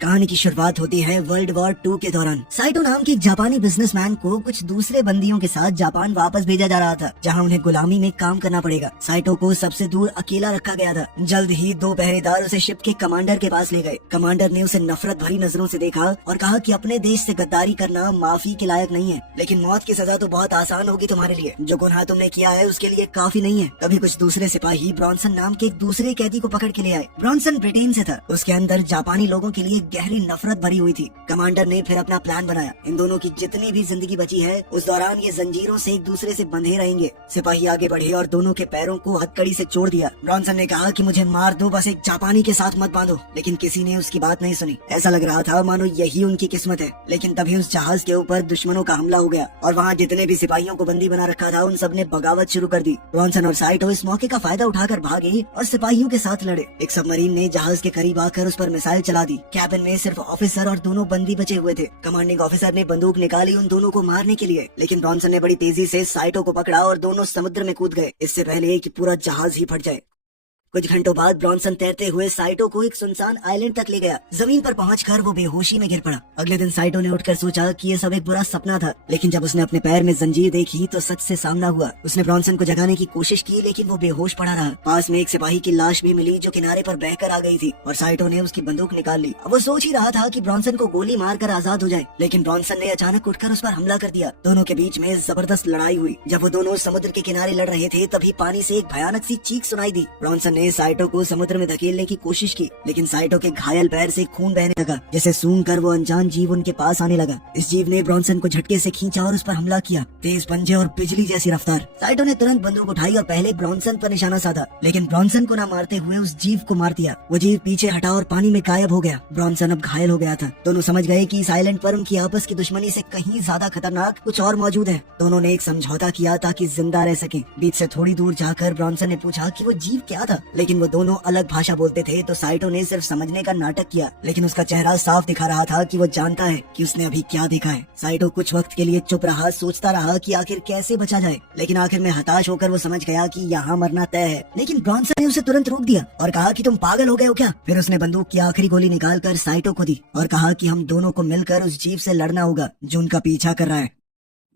कहानी की शुरुआत होती है वर्ल्ड वॉर 2 के दौरान। साइटो नाम के एक जापानी बिजनेसमैन को कुछ दूसरे बंदियों के साथ जापान वापस भेजा जा रहा था, जहां उन्हें गुलामी में काम करना पड़ेगा। साइटो को सबसे दूर अकेला रखा गया था। जल्द ही 2 पहरेदार उसे शिप के कमांडर के पास ले गए। कमांडर ने उसे नफरत भरी नजरों से देखा और कहा कि अपने देश से गद्दारी करना माफी के लायक नहीं है, लेकिन मौत की सजा तो बहुत आसान होगी तुम्हारे लिए। जो गुनाह तुमने किया है उसके लिए काफी नहीं है। तभी कुछ दूसरे सिपाही ब्रॉन्सन नाम के एक दूसरे कैदी को पकड़ के ले आए। ब्रॉन्सन ब्रिटेन से था। उसके अंदर जापानी लोगों के लिए गहरी नफरत भरी हुई थी। कमांडर ने फिर अपना प्लान बनाया। इन दोनों की जितनी भी जिंदगी बची है उस दौरान ये जंजीरों से एक दूसरे से बंधे रहेंगे। सिपाही आगे बढ़े और दोनों के पैरों को हथकड़ी से जोड़ दिया। ब्रॉन्सन ने कहा कि मुझे मार दो, बस एक जापानी के साथ मत बांधो, लेकिन किसी ने उसकी बात नहीं सुनी। ऐसा लग रहा था मानो यही उनकी किस्मत है। लेकिन तभी उस जहाज के ऊपर दुश्मनों का हमला हो गया और वहाँ जितने भी सिपाहियों को बंदी बना रखा था उन सब ने बगावत शुरू कर दी। ब्रॉन्सन और साइटो इस मौके का फायदा उठाकर भागे और सिपाहियों के साथ लड़े। एक सबमरीन ने जहाज के करीब आकर उस पर मिसाइल चला दी। कैबिन में सिर्फ ऑफिसर और दोनों बंदी बचे हुए थे। कमांडिंग ऑफिसर ने बंदूक निकाली उन दोनों को मारने के लिए, लेकिन ब्रॉन्सन ने बड़ी तेजी से साइटो को पकड़ा और दोनों समुद्र में कूद गए, इससे पहले कि पूरा जहाज ही फट जाए। कुछ घंटों बाद ब्रॉन्सन तैरते हुए साइटो को एक सुनसान आइलैंड तक ले गया। जमीन पर पहुंचकर वो बेहोशी में गिर पड़ा। अगले दिन साइटो ने उठकर सोचा कि ये सब एक बुरा सपना था, लेकिन जब उसने अपने पैर में जंजीर देखी तो सच से सामना हुआ। उसने ब्रॉन्सन को जगाने की कोशिश की, लेकिन वो बेहोश पड़ा रहा। पास में एक सिपाही की लाश भी मिली जो किनारे पर बहकर आ गई थी और साइटो ने उसकी बंदूक निकाल ली। अब वो सोच ही रहा था कि ब्रॉन्सन को गोली मारकर आजाद हो जाए, लेकिन ब्रॉन्सन ने अचानक उठकर उस पर हमला कर दिया। दोनों के बीच में जबरदस्त लड़ाई हुई। जब वो दोनों समुद्र के किनारे लड़ रहे थे तभी पानी से एक भयानक सी चीख सुनाई दी। ब्रॉन्सन ने साइटो को समुद्र में धकेलने की कोशिश की, लेकिन साइटो के घायल पैर से खून बहने लगा, जिसे सूंघकर वो अनजान जीव उनके पास आने लगा। इस जीव ने ब्रॉन्सन को झटके से खींचा और उस पर हमला किया। तेज पंजे और बिजली जैसी रफ्तार। साइटो ने तुरंत बंदूक उठाई और पहले ब्रॉन्सन पर निशाना साधा, लेकिन ब्रॉन्सन को न मारते हुए उस जीव को मार दिया। वो जीव पीछे हटा और पानी में गायब हो गया। ब्रॉन्सन अब घायल हो गया था। दोनों समझ गए कि इस आइलैंड पर उनकी आपस की दुश्मनी से कहीं ज्यादा खतरनाक कुछ और मौजूद है। दोनों ने एक समझौता किया ताकि जिंदा रह सके। बीच से थोड़ी दूर जाकर ब्रॉन्सन ने पूछा कि वो जीव क्या था, लेकिन वो दोनों अलग भाषा बोलते थे, तो साइटो ने सिर्फ समझने का नाटक किया, लेकिन उसका चेहरा साफ दिखा रहा था कि वो जानता है कि उसने अभी क्या देखा है। साइटो कुछ वक्त के लिए चुप रहा, सोचता रहा कि आखिर कैसे बचा जाए, लेकिन आखिर में हताश होकर वो समझ गया कि यहाँ मरना तय है। लेकिन ब्रॉन्सन ने उसे तुरंत रोक दिया और कहा कि तुम पागल हो गए हो क्या। फिर उसने बंदूक की आखिरी गोली निकालकर साइटो को दी और कहा कि हम दोनों को मिलकर उस जीव से लड़ना होगा जो उनका पीछा कर रहा है।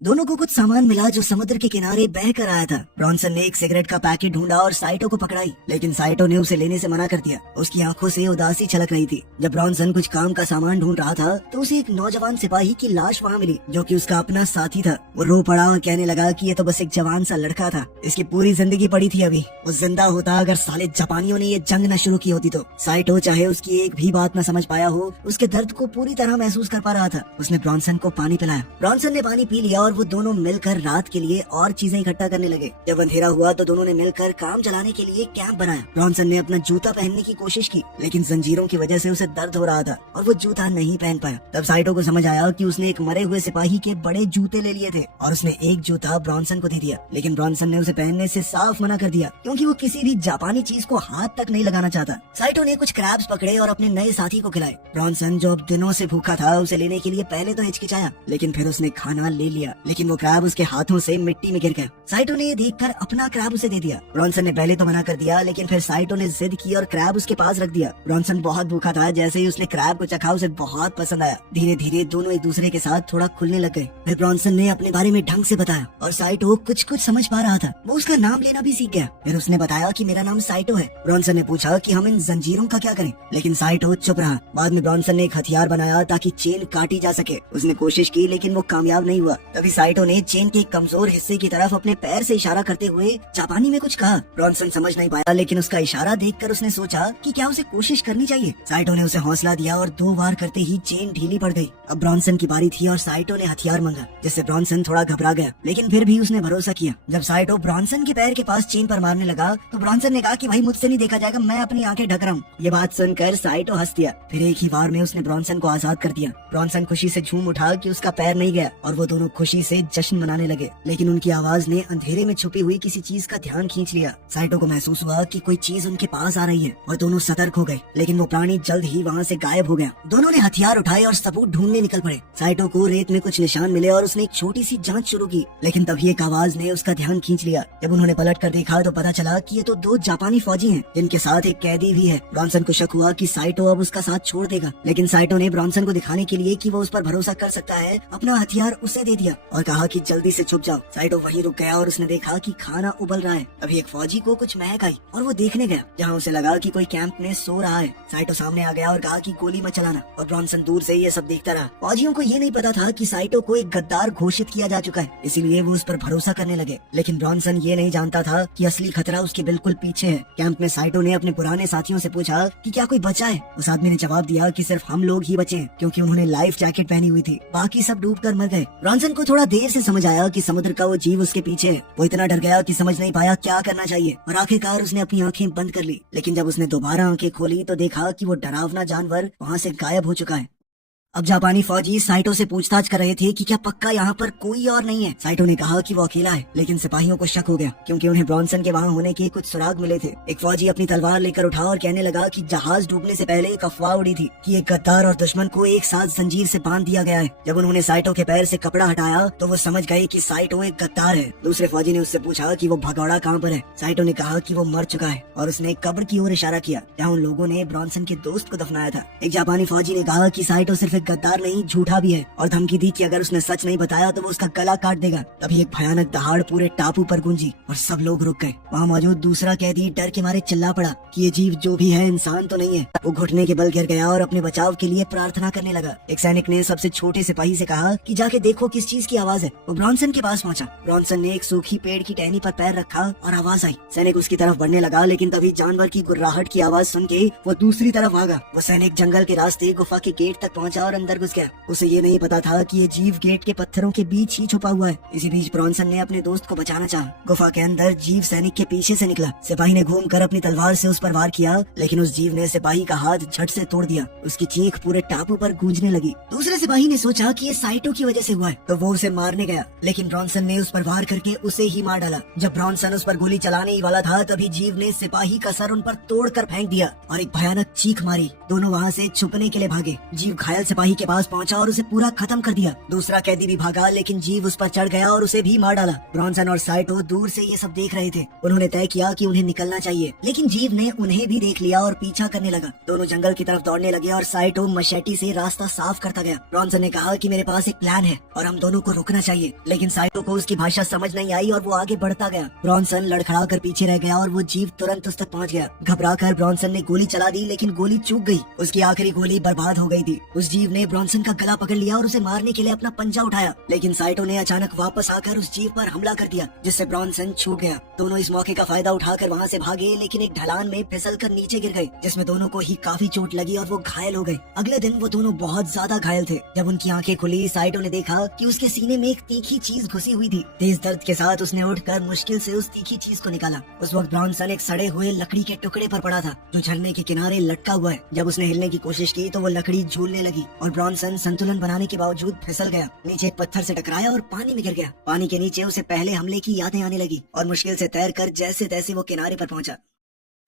दोनों को कुछ सामान मिला जो समुद्र के किनारे बह कर आया था। ब्रॉन्सन ने एक सिगरेट का पैकेट ढूंढा और साइटो को पकड़ाई, लेकिन साइटो ने उसे लेने से मना कर दिया। उसकी आंखों से उदासी छलक रही थी। जब ब्रॉन्सन कुछ काम का सामान ढूंढ रहा था तो उसे एक नौजवान सिपाही की लाश वहाँ मिली, जो कि उसका अपना साथी था। वो रो पड़ा और कहने लगा कि ये तो बस एक जवान सा लड़का था, इसकी पूरी जिंदगी पड़ी थी अभी। वो जिंदा होता अगर साले जापानियों ने ये जंग न शुरू की होती तो। साइटो चाहे उसकी एक भी बात न समझ पाया हो, उसके दर्द को पूरी तरह महसूस कर पा रहा था। उसने ब्रॉन्सन को पानी पिलाया। ब्रॉन्सन ने पानी पी लिया और वो दोनों मिलकर रात के लिए और चीजें इकट्ठा करने लगे। जब अंधेरा हुआ तो दोनों ने मिलकर काम चलाने के लिए कैंप बनाया। ब्रॉन्सन ने अपना जूता पहनने की कोशिश की, लेकिन जंजीरों की वजह से उसे दर्द हो रहा था और वो जूता नहीं पहन पाया। तब साइटो को समझ आया कि उसने एक मरे हुए सिपाही के बड़े जूते ले लिए थे और उसने एक जूता ब्रॉन्सन को दे दिया, लेकिन ब्रॉन्सन ने उसे पहनने से साफ मना कर दिया, क्योंकि वो किसी भी जापानी चीज को हाथ तक नहीं लगाना चाहता। साइटो ने कुछ क्रैब्स पकड़े और अपने नए साथी को खिलाए। ब्रॉन्सन जो अब दिनों से भूखा था उसे लेने के लिए पहले तो हिचकिचाया, लेकिन फिर उसने खाना ले लिया, लेकिन वो क्रैब उसके हाथों से मिट्टी में गिर गया। साइटो ने ये देखकर अपना क्रैब उसे दे दिया। ब्रॉन्सन ने पहले तो मना कर दिया, लेकिन फिर साइटो ने जिद की और क्रैब उसके पास रख दिया। ब्रॉन्सन बहुत भूखा था। जैसे ही उसने क्रैब को चखा उसे बहुत पसंद आया। धीरे धीरे दोनों एक दूसरे के साथ थोड़ा खुलने लग गए। फिर ब्रॉन्सन ने अपने बारे में ढंग से बताया और साइटो कुछ कुछ समझ पा रहा था। वो उसका नाम लेना भी सीख गया। फिर उसने बताया कि मेरा नाम साइटो है। ब्रॉन्सन ने पूछा कि हम इन जंजीरों का क्या करें, लेकिन साइटो चुप रहा। बाद में ब्रॉन्सन ने एक हथियार बनाया ताकि चेन काटी जा सके। उसने कोशिश की, लेकिन वो कामयाब नहीं हुआ। तभी साइटो ने चेन के कमजोर हिस्से की तरफ अपने पैर से इशारा करते हुए जापानी में कुछ कहा। ब्रॉन्सन समझ नहीं पाया, लेकिन उसका इशारा देखकर उसने सोचा कि क्या उसे कोशिश करनी चाहिए। साइटो ने उसे हौसला दिया और 2 बार करते ही चेन ढीली पड़ गई। अब ब्रॉन्सन की बारी थी और साइटो ने हथियार मांगा, जिससे ब्रॉन्सन थोड़ा घबरा गया, लेकिन फिर भी उसने भरोसा किया। जब साइटो ब्रॉन्सन के पैर के पास चेन पर मारने लगा तो ब्रॉन्सन ने कहा कि भाई मुझसे नहीं देखा जाएगा, मैं अपनी आंखें ढक रहा हूँ। ये बात सुनकर साइटो हंस दिया। फिर एक ही बार में उसने ब्रॉन्सन को आजाद कर दिया। ब्रॉन्सन खुशी से झूम उठा कि उसका पैर नहीं गया और वो दोनों खुशी खुशी से जश्न मनाने लगे, लेकिन उनकी आवाज ने अंधेरे में छुपी हुई किसी चीज का ध्यान खींच लिया। साइटो को महसूस हुआ कि कोई चीज उनके पास आ रही है और दोनों सतर्क हो गए, लेकिन वो प्राणी जल्द ही वहाँ से गायब हो गया। दोनों ने हथियार उठाए और सबूत ढूंढने निकल पड़े। साइटो को रेत में कुछ निशान मिले और उसने एक छोटी सी जांच शुरू की, लेकिन तभी एक आवाज ने उसका ध्यान खींच लिया। जब उन्होंने पलट कर देखा तो पता चला कि ये तो दो जापानी फौजी हैं, जिनके साथ एक कैदी भी है। ब्रॉन्सन को शक हुआ कि साइटो अब उसका साथ छोड़ देगा, लेकिन साइटो ने ब्रॉन्सन को दिखाने के लिए कि वो उस पर भरोसा कर सकता है, अपना हथियार उसे दे दिया और कहा कि जल्दी से छुप जाओ। साइटो वहीं रुक गया और उसने देखा कि खाना उबल रहा है। अभी एक फौजी को कुछ महक आई और वो देखने गया, जहाँ उसे लगा कि कोई कैंप में सो रहा है। साइटो सामने आ गया और कहा कि गोली मत चलाना, और ब्रॉन्सन दूर से ये सब देखता रहा। फौजियों को ये नहीं पता था कि साइटो को एक गद्दार घोषित किया जा चुका है, इसीलिए वो उस पर भरोसा करने लगे। लेकिन ब्रॉन्सन ये नहीं जानता था कि असली खतरा उसके बिल्कुल पीछे है। कैंप में साइटो ने अपने पुराने साथियों से पूछा कि क्या कोई बचा है। उस आदमी ने जवाब दिया कि सिर्फ हम लोग ही बचे हैं, क्योंकि उन्होंने लाइफ जैकेट पहनी हुई थी, बाकी सब डूबकर मर गए। ब्रॉन्सन को थोड़ा देर से समझ आया कि समुद्र का वो जीव उसके पीछे है। वो इतना डर गया कि समझ नहीं पाया क्या करना चाहिए, और आखिरकार उसने अपनी आंखें बंद कर ली। लेकिन जब उसने दोबारा आंखें खोली तो देखा कि वो डरावना जानवर वहाँ से गायब हो चुका है। अब जापानी फौजी साइटो से पूछताछ कर रहे थे कि क्या पक्का यहाँ पर कोई और नहीं है। साइटो ने कहा कि वो अकेला है, लेकिन सिपाहियों को शक हो गया, क्योंकि उन्हें ब्रॉन्सन के वहाँ होने के कुछ सुराग मिले थे। एक फौजी अपनी तलवार लेकर उठा और कहने लगा कि जहाज डूबने से पहले एक अफवाह उड़ी थी कि एक गद्दार और दुश्मन को एक साथ जंजीर से बांध दिया गया है। जब उन्होंने साइटो के पैर से कपड़ा हटाया तो वो समझ गए कि साइटो एक गद्दार है। दूसरे फौजी ने उससे पूछा कि वो भगौड़ा कहाँ पर है। साइटो ने कहा कि वो मर चुका है, और उसने एक कब्र की ओर इशारा किया जहाँ उन लोगों ने ब्रॉन्सन के दोस्त को दफनाया था। एक जापानी फौजी ने कहा कि साइटो सिर्फ एक गद्दार नहीं, झूठा भी है, और धमकी दी कि अगर उसने सच नहीं बताया तो वो उसका गला काट देगा। तभी एक भयानक दहाड़ पूरे टापू पर गूंजी और सब लोग रुक गए। वहाँ मौजूद दूसरा कैदी डर के मारे चिल्ला पड़ा कि ये जीव जो भी है इंसान तो नहीं है। वो घुटने के बल गिर गया और अपने बचाव के लिए प्रार्थना करने लगा। एक सैनिक ने सबसे छोटे सिपाही से कहा कि जाके देखो किस चीज की आवाज है। वो ब्रॉन्सन के पास पहुंचा। ब्रॉन्सन ने एक सूखी पेड़ की टहनी पर पैर रखा और आवाज आई। सैनिक उसकी तरफ बढ़ने लगा, लेकिन तभी जानवर की गुर्राहट की आवाज सुन के वो दूसरी तरफ भागा। वो सैनिक जंगल के रास्ते गुफा के गेट तक पहुंचा और अंदर घुस गया। उसे ये नहीं पता था कि ये जीव गेट के पत्थरों के बीच ही छुपा हुआ है। इसी बीच ब्रॉन्सन ने अपने दोस्त को बचाना चाहा। गुफा के अंदर जीव सैनिक के पीछे से निकला। सिपाही ने घूमकर अपनी तलवार से उस पर वार किया, लेकिन उस जीव ने सिपाही का हाथ झट से तोड़ दिया। उसकी चीख पूरे टापू पर गूंजने लगी। दूसरे सिपाही ने सोचा कि ये साइटो की वजह से हुआ है, तो वो उसे मारने गया, लेकिन ब्रॉन्सन ने उस पर वार करके उसे ही मार डाला। जब ब्रॉन्सन उस पर गोली चलाने ही वाला था, तभी जीव ने सिपाही का सर उन पर तोड़कर फेंक दिया और एक भयानक चीख मारी। दोनों वहाँ से छुपने के लिए भागे। जीव घायल सिपाही के पास पहुँचा और उसे पूरा खत्म कर दिया। दूसरा कैदी भी भागा, लेकिन जीव उस पर चढ़ गया और उसे भी मार डाला। ब्रॉन्सन और साइटो दूर से ये सब देख रहे थे। उन्होंने तय किया कि उन्हें निकलना चाहिए, लेकिन जीव ने उन्हें भी देख लिया और पीछा करने लगा। दोनों जंगल की तरफ दौड़ने लगे और साइटो मशेटी से रास्ता साफ करता गया। ब्रॉन्सन ने कहा कि मेरे पास एक प्लान है और हम दोनों को रुकना चाहिए, लेकिन साइटो को उसकी भाषा समझ नहीं आई और वो आगे बढ़ता गया। ब्रॉन्सन लड़खड़ा कर पीछे रह गया और वो जीव तुरंत उस तक पहुँच गया। घबरा कर ब्रॉन्सन ने गोली चला दी, लेकिन गोली चूक गई। उसकी आखिरी गोली बर्बाद हो गई थी। उस जीव ने ब्रॉन्सन का गला पकड़ लिया और उसे मारने के लिए अपना पंजा उठाया, लेकिन साइटो ने अचानक वापस आकर उस जीव पर हमला कर दिया, जिससे ब्रॉन्सन छूट गया। दोनों इस मौके का फायदा उठाकर वहाँ से भागे, लेकिन एक ढलान में फिसलकर नीचे गिर गए, जिसमें दोनों को ही काफी चोट लगी और वो घायल हो गए। अगले दिन वो दोनों बहुत ज्यादा घायल थे। जब उनकी आंखें खुली, साइटो ने देखा कि उसके सीने में एक तीखी चीज घुसी हुई थी। तेज दर्द के साथ उसने उठकर मुश्किल से उस तीखी चीज को निकाला। उस वक्त ब्रॉन्सन एक सड़े हुए लकड़ी के टुकड़े पर पड़ा था, जो झरने के किनारे लटका हुआ है। जब उसने हिलने की कोशिश की तो वो लकड़ी झूलने लगी और ब्रॉन्सन संतुलन बनाने के बावजूद फिसल गया। नीचे एक पत्थर से टकराया और पानी में गिर गया। पानी के नीचे उसे पहले हमले की यादें आने लगी और मुश्किल से तैरकर जैसे तैसे वो किनारे पर पहुंचा।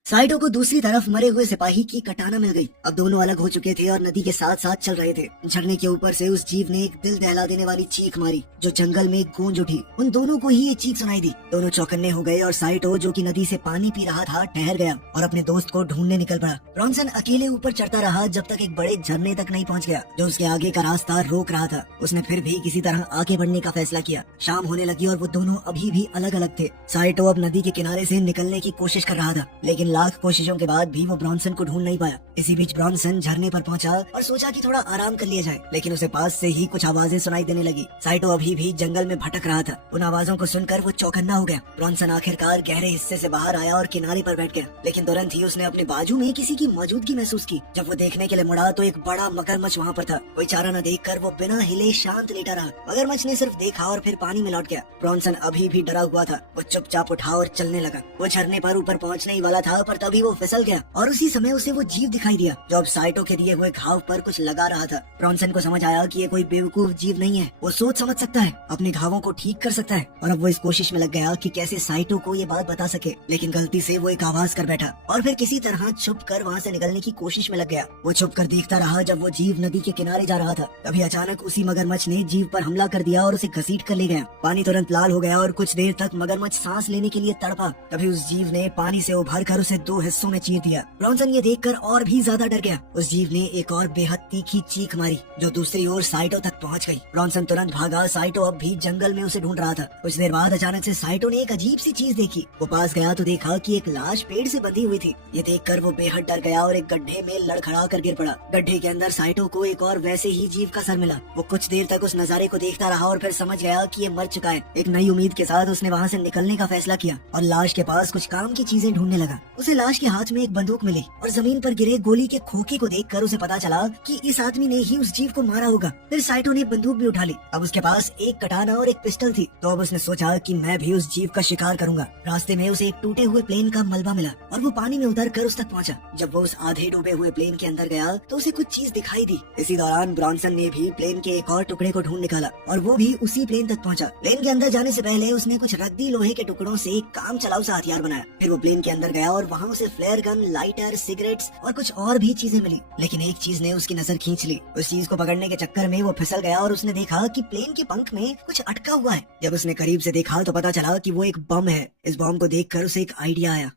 साइटो को दूसरी तरफ मरे हुए सिपाही की कटाना मिल गई। अब दोनों अलग हो चुके थे और नदी के साथ साथ चल रहे थे। झरने के ऊपर से उस जीव ने एक दिल दहला देने वाली चीख मारी, जो जंगल में गूंज उठी। उन दोनों को ही ये चीख सुनाई दी। दोनों चौकन्ने हो गए और साइटो, जो कि नदी से पानी पी रहा था, ठहर गया और अपने दोस्त को ढूंढने निकल पड़ा। ब्रॉन्सन अकेले ऊपर चढ़ता रहा जब तक एक बड़े झरने तक नहीं पहुंच गया, जो उसके आगे का रास्ता रोक रहा था। उसने फिर भी किसी तरह आगे बढ़ने का फैसला किया। शाम होने लगी और वो दोनों अभी भी अलग अलग थे। साइटो अब नदी के किनारे से निकलने की कोशिश कर रहा था, लेकिन लाख कोशिशों के बाद भी वो ब्रॉन्सन को ढूंढ नहीं पाया। इसी बीच ब्रॉन्सन झरने पर पहुंचा और सोचा कि थोड़ा आराम कर लिया जाए, लेकिन उसे पास से ही कुछ आवाजें सुनाई देने लगी। साइटो अभी भी जंगल में भटक रहा था। उन आवाजों को सुनकर वो चौकन्ना हो गया। ब्रॉन्सन आखिरकार गहरे हिस्से से बाहर आया और किनारे पर बैठ गया, लेकिन तुरंत ही उसने अपने बाजू में किसी की मौजूदगी महसूस की। जब वो देखने के लिए मुड़ा तो एक बड़ा मगरमच्छ वहाँ पर था। कोई चारा न देखकर वो बिना हिले शांत लेटा रहा। मगरमच्छ ने सिर्फ देखा और फिर पानी में लौट गया। ब्रॉन्सन अभी भी डरा हुआ था। वो चुपचाप उठा और चलने लगा। वो झरने पर ऊपर पहुँचने ही वाला था, पर तभी वो फिसल गया और उसी समय उसे वो जीव दिखाई दिया जो अब साइटो के दिए हुए घाव पर कुछ लगा रहा था। ब्रॉन्सन को समझ आया कि ये कोई बेवकूफ जीव नहीं है, वो सोच समझ सकता है, अपने घावों को ठीक कर सकता है। और अब वो इस कोशिश में लग गया कि कैसे साइटो को ये बात बता सके, लेकिन गलती से वो एक आवाज कर बैठा और फिर किसी तरह छुप कर वहाँ से निकलने की कोशिश में लग गया। वो छुप कर देखता रहा जब वो जीव नदी के किनारे जा रहा था। तभी अचानक उसी मगरमच्छ ने जीव पर हमला कर दिया और उसे घसीट कर ले गया। पानी तुरंत लाल हो गया और कुछ देर तक मगरमच्छ सांस लेने के लिए तड़पा। तभी उस जीव ने पानी से उभर कर उसे 2 हिस्सों में चीर दिया। ब्रॉन्सन ये देखकर और भी ज्यादा डर गया। उस जीव ने एक और बेहद तीखी चीख मारी जो दूसरी ओर साइटो तक पहुंच गई। ब्रॉन्सन तुरंत भागा। साइटो अब भी जंगल में उसे ढूंढ रहा था। कुछ देर बाद अचानक से साइटो ने एक अजीब सी चीज देखी। वो पास गया तो देखा कि एक लाश पेड़ से बंधी हुई थी। ये देखकर वो बेहद डर गया और एक गड्ढे में लड़खड़ा कर गिर पड़ा। गड्ढे के अंदर साइटो को एक और वैसे ही जीव का सर मिला। वो कुछ देर तक उस नजारे को देखता रहा और फिर समझ गया कि ये मर चुका है। एक नई उम्मीद के साथ उसने वहाँ से निकलने का फैसला किया और लाश के पास कुछ काम की चीजें ढूंढने लगा। उसे लाश के हाथ में एक बंदूक मिली और जमीन पर गिरे गोली के खोखे को देखकर उसे पता चला कि इस आदमी ने ही उस जीव को मारा होगा। फिर साइटो ने बंदूक भी उठा ली। अब उसके पास एक कटाना और एक पिस्टल थी। तो अब उसने सोचा कि मैं भी उस जीव का शिकार करूंगा। रास्ते में उसे एक टूटे हुए प्लेन का मलबा मिला और वो पानी में उतर कर उस तक पहुंचा। जब वो उस आधे डूबे हुए प्लेन के अंदर गया तो उसे कुछ चीज दिखाई दी। इसी दौरान ब्रॉन्सन ने भी प्लेन के एक और टुकड़े को ढूंढ निकाला और वो भी उसी प्लेन तक पहुंचा। प्लेन के अंदर जाने से पहले उसने कुछ रद्दी लोहे के टुकड़ों से एक काम चलाऊ सा हथियार बनाया। फिर वो प्लेन के अंदर गया और वहाँ उसे फ्लेयर गन, लाइटर, सिगरेट्स और कुछ और भी चीजें मिली। लेकिन एक चीज ने उसकी नजर खींच ली। उस चीज को पकड़ने के चक्कर में वो फिसल गया और उसने देखा कि प्लेन के पंख में कुछ अटका हुआ है। जब उसने करीब से देखा तो पता चला कि वो एक बम है। इस बम को देखकर उसे एक आइडिया आया।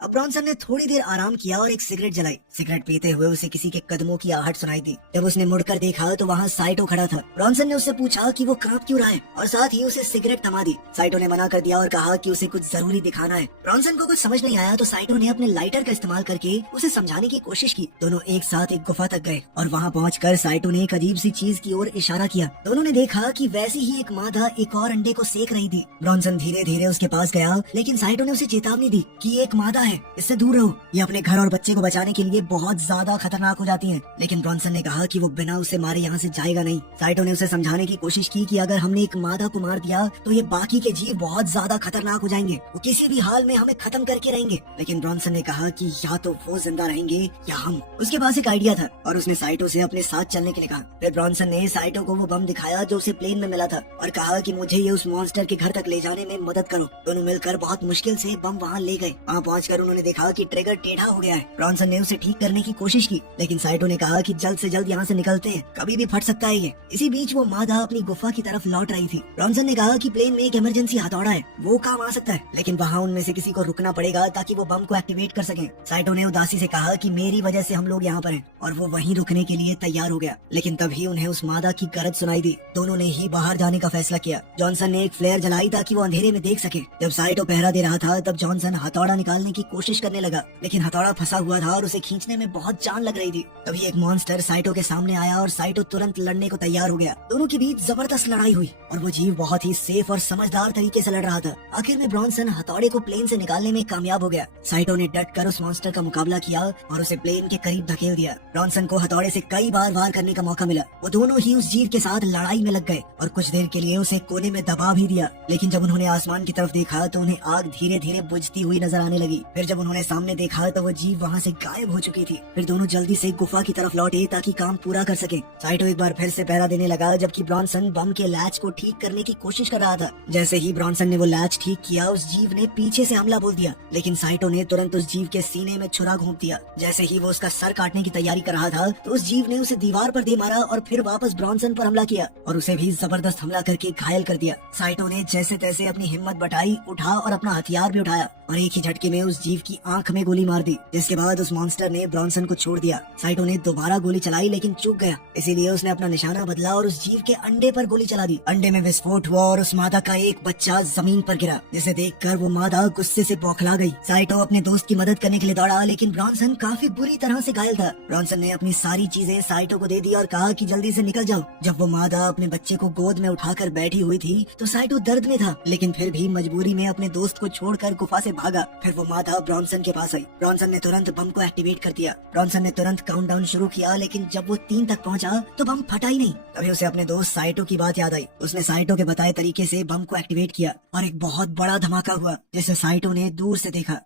अब ब्रॉन्सन ने थोड़ी देर आराम किया और एक सिगरेट जलाई। सिगरेट पीते हुए उसे किसी के कदमों की आहट सुनाई दी। जब उसने मुड़कर देखा तो वहाँ साइटो खड़ा था। ब्रॉन्सन ने उससे पूछा कि वो कांप क्यों रहा है और साथ ही उसे सिगरेट थमा दी। साइटो ने मना कर दिया और कहा कि उसे कुछ जरूरी दिखाना है। ब्रॉन्सन को कुछ समझ नहीं आया तो साइटो ने अपने लाइटर का इस्तेमाल करके उसे समझाने की कोशिश की। दोनों एक साथ एक गुफा तक गए और वहाँ पहुंचकर साइटो ने एक अजीब सी चीज की ओर इशारा किया। दोनों ने देखा कि वैसे ही एक मादा एक और अंडे को सेक रही थी। ब्रॉन्सन धीरे धीरे उसके पास गया लेकिन साइटो ने उसे चेतावनी दी कि एक मादा है, इससे दूर रहो। ये अपने घर और बच्चे को बचाने के लिए बहुत ज्यादा खतरनाक हो जाती हैं। लेकिन ब्रॉन्सन ने कहा कि वो बिना उसे मारे यहाँ से जाएगा नहीं। साइटो ने उसे समझाने की कोशिश की कि अगर हमने एक मादा को मार दिया तो ये बाकी के जीव बहुत ज्यादा खतरनाक हो जाएंगे, वो किसी भी हाल में हमें खत्म करके रहेंगे। लेकिन ब्रॉन्सन ने कहा कि या तो वो जिंदा रहेंगे या हम। उसके पास एक आइडिया था और उसने साइटो से अपने साथ चलने के लिए कहा। फिर ब्रॉन्सन ने साइटो को वो बम दिखाया जो उसे प्लेन में मिला था और कहा कि मुझे ये उस मॉन्स्टर के घर तक ले जाने में मदद करो। दोनों मिलकर बहुत मुश्किल से बम वहाँ ले गए। वहाँ पहुँचकर उन्होंने देखा कि ट्रिगर टेढ़ा हो गया है। ब्रॉन्सन ने उसे ठीक करने की कोशिश की लेकिन साइटो ने कहा कि जल्द से जल्द यहाँ से निकलते हैं, कभी भी फट सकता है ये। इसी बीच वो मादा अपनी गुफा की तरफ लौट रही थी। ब्रॉन्सन ने कहा कि प्लेन में एक इमरजेंसी हथौड़ा है, वो काम आ सकता है, लेकिन वहाँ उनमें से किसी को रुकना पड़ेगा ताकि वो बम को एक्टिवेट कर सकें। साइटो ने उदासी से कहा कि मेरी वजह से हम लोग यहाँ पर हैं और वो वहीं रुकने के लिए तैयार हो गया। लेकिन तभी उन्हें उस मादा की गरज सुनाई दी। दोनों ने ही बाहर जाने का फैसला किया। जॉनसन ने एक फ्लेयर जलाई ताकि वो अंधेरे में देख सके। जब साइटो पहरा दे रहा था तब जॉनसन हथौड़ा निकालने की कोशिश करने लगा लेकिन हथौड़ा फंसा हुआ था और उसे खींचने में बहुत जान लग रही थी। तभी एक मॉन्स्टर साइटो के सामने आया और साइटो तुरंत लड़ने को तैयार हो गया। दोनों के बीच जबरदस्त लड़ाई हुई और वो जीव बहुत ही सेफ और समझदार तरीके से लड़ रहा था। आखिर में ब्रॉन्सन हथौड़े को प्लेन से निकालने में कामयाब हो गया। साइटो ने डट कर उस मॉन्स्टर का मुकाबला किया और उसे प्लेन के करीब धकेल दिया। ब्रॉन्सन को हथौड़े से कई बार वार करने का मौका मिला। वो दोनों ही उस जीव के साथ लड़ाई में लग गए और कुछ देर के लिए उसे कोने में दबा भी दिया। लेकिन जब उन्होंने आसमान की तरफ देखा तो उन्हें आग धीरे धीरे बुझती हुई नजर आने लगी। फिर जब उन्होंने सामने देखा तो वो जीव वहाँ से गायब हो चुकी थी। फिर दोनों जल्दी से गुफा की तरफ लौटे ताकि काम पूरा कर सके। साइटो एक बार फिर से पहरा देने लगा जबकि ब्रॉन्सन बम के लैच को ठीक करने की कोशिश कर रहा था। जैसे ही ब्रॉन्सन ने वो लैच ठीक किया उस जीव ने पीछे से हमला बोल दिया लेकिन साइटो ने तुरंत उस जीव के सीने में छुरा घोंप दिया। जैसे ही वो उसका सर काटने की तैयारी कर रहा था तो उस जीव ने उसे दीवार पर दे मारा और फिर वापस ब्रॉन्सन पर हमला किया और उसे भी जबरदस्त हमला करके घायल कर दिया। साइटो ने जैसे तैसे अपनी हिम्मत बटाई, उठा और अपना हथियार भी उठाया और एक ही झटके में उस जीव की आंख में गोली मार दी। जिसके बाद उस मॉन्स्टर ने ब्रॉन्सन को छोड़ दिया। साइटो ने दोबारा गोली चलाई लेकिन चूक गया, इसीलिए उसने अपना निशाना बदला और उस जीव के अंडे पर गोली चला दी। अंडे में विस्फोट हुआ और उस मादा का एक बच्चा जमीन पर गिरा जिसे देखकर वो मादा गुस्से से बौखला गई। साइटो अपने दोस्त की मदद करने के लिए दौड़ा लेकिन ब्रॉन्सन काफी बुरी तरह से घायल था। ब्रॉन्सन ने अपनी सारी चीजें साइटो को दे दी और कहा कि जल्दी से निकल जाओ। जब वो मादा अपने बच्चे को गोद में उठाकर बैठी हुई थी तो साइटो दर्द में था लेकिन फिर भी मजबूरी में अपने दोस्त को छोड़कर गुफा से भागा। फिर वो मादा ब्रॉन्सन के पास आई। ब्रॉन्सन ने तुरंत बम को एक्टिवेट कर दिया। ब्रॉन्सन ने तुरंत काउंटडाउन शुरू किया लेकिन जब वो 3 तक पहुंचा तो बम फटा ही नहीं। तभी उसे अपने दोस्त साइटो की बात याद आई। उसने साइटो के बताए तरीके से बम को एक्टिवेट किया और एक बहुत बड़ा धमाका हुआ जिसे साइटो ने दूर से देखा।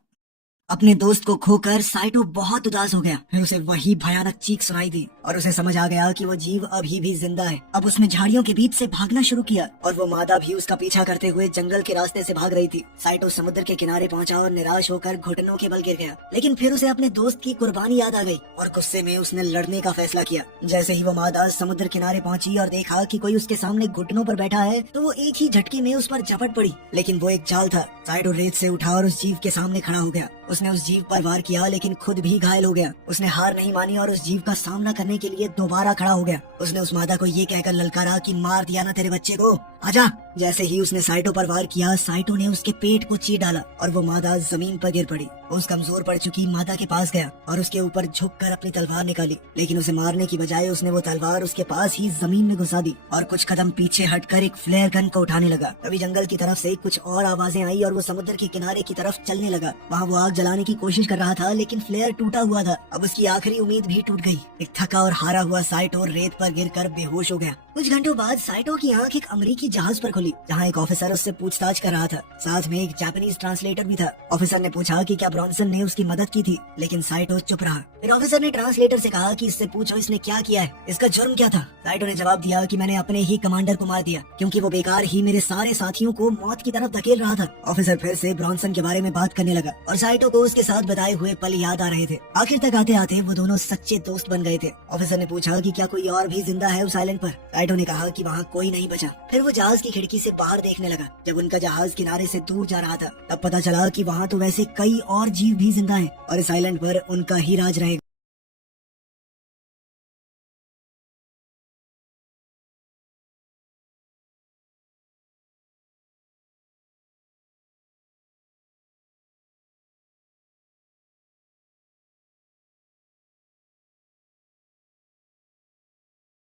अपने दोस्त को खोकर साइटो बहुत उदास हो गया। फिर उसे वही भयानक चीख सुनाई दी और उसे समझ आ गया कि वो जीव अभी भी जिंदा है। अब उसने झाड़ियों के बीच से भागना शुरू किया और वो मादा भी उसका पीछा करते हुए जंगल के रास्ते से भाग रही थी। साइटो समुद्र के किनारे पहुंचा और निराश होकर घुटनों के बल गिर गया। लेकिन फिर उसे अपने दोस्त की कुर्बानी याद आ गई और गुस्से में उसने लड़ने का फैसला किया। जैसे ही वो मादा समुद्र किनारे पहुंची और देखा कि कोई उसके सामने घुटनों पर बैठा है तो वो एक ही झटके में उस पर झपट पड़ी। लेकिन वो एक जाल था। साइटो रेत से उठा और उस जीव के सामने खड़ा हो गया। उसने उस जीव पर वार किया लेकिन खुद भी घायल हो गया। उसने हार नहीं मानी और उस जीव का सामना करने के लिए दोबारा खड़ा हो गया। उसने उस मादा को ये कहकर ललकारा कि मार दिया ना तेरे बच्चे को, आजा। जैसे ही उसने साइटो पर वार किया, साइटो ने उसके पेट को चीर डाला और वो मादा जमीन पर गिर पड़ी। उस कमजोर पड़ चुकी मादा के पास गया और उसके ऊपर झुककर अपनी तलवार निकाली। लेकिन उसे मारने की बजाय उसने वो तलवार उसके पास ही जमीन में घुसा दी और कुछ कदम पीछे हटकर एक फ्लेयर गन को उठाने लगा। तभी जंगल की तरफ से कुछ और आवाजें आई और वो समुद्र के किनारे की तरफ चलने लगा। वहाँ वो आग जलाने की कोशिश कर रहा था लेकिन फ्लेयर टूटा हुआ था। अब उसकी आखिरी उम्मीद भी टूट गई। एक थका और हारा हुआ साइटो रेत पर गिरकर बेहोश हो गया। कुछ घंटों बाद साइटो की आंख एक अमेरिकी जहाज पर खुली जहाँ एक ऑफिसर उससे पूछताछ कर रहा था। साथ में एक जापानीज ट्रांसलेटर भी था। ऑफिसर ने पूछा कि क्या ब्रॉन्सन ने उसकी मदद की थी, लेकिन साइटो चुप रहा। फिर ऑफिसर ने ट्रांसलेटर से कहा कि इससे पूछो इसने क्या किया है, इसका जुर्म क्या था। साइटो ने जवाब दिया कि मैंने अपने ही कमांडर को मार दिया क्योंकि वो बेकार ही मेरे सारे साथियों को मौत की तरफ धकेल रहा था। ऑफिसर फिर से ब्रॉन्सन के बारे में बात करने लगा और साइटो को उसके साथ बताए हुए पल याद आ रहे थे। आखिर तक आते आते वो दोनों सच्चे दोस्त बन गए थे। ऑफिसर ने पूछा कि क्या कोई और भी जिंदा है उस आइलैंड पर। साइटो ने कहा कि वहाँ कोई नहीं बचा। फिर वो जहाज की खिड़की से बाहर देखने लगा। जब उनका जहाज किनारे से दूर जा रहा था तब पता चला कि वहाँ तो वैसे कई और जीव भी जिंदा हैं और इस आइलैंड पर उनका ही राज रहेगा।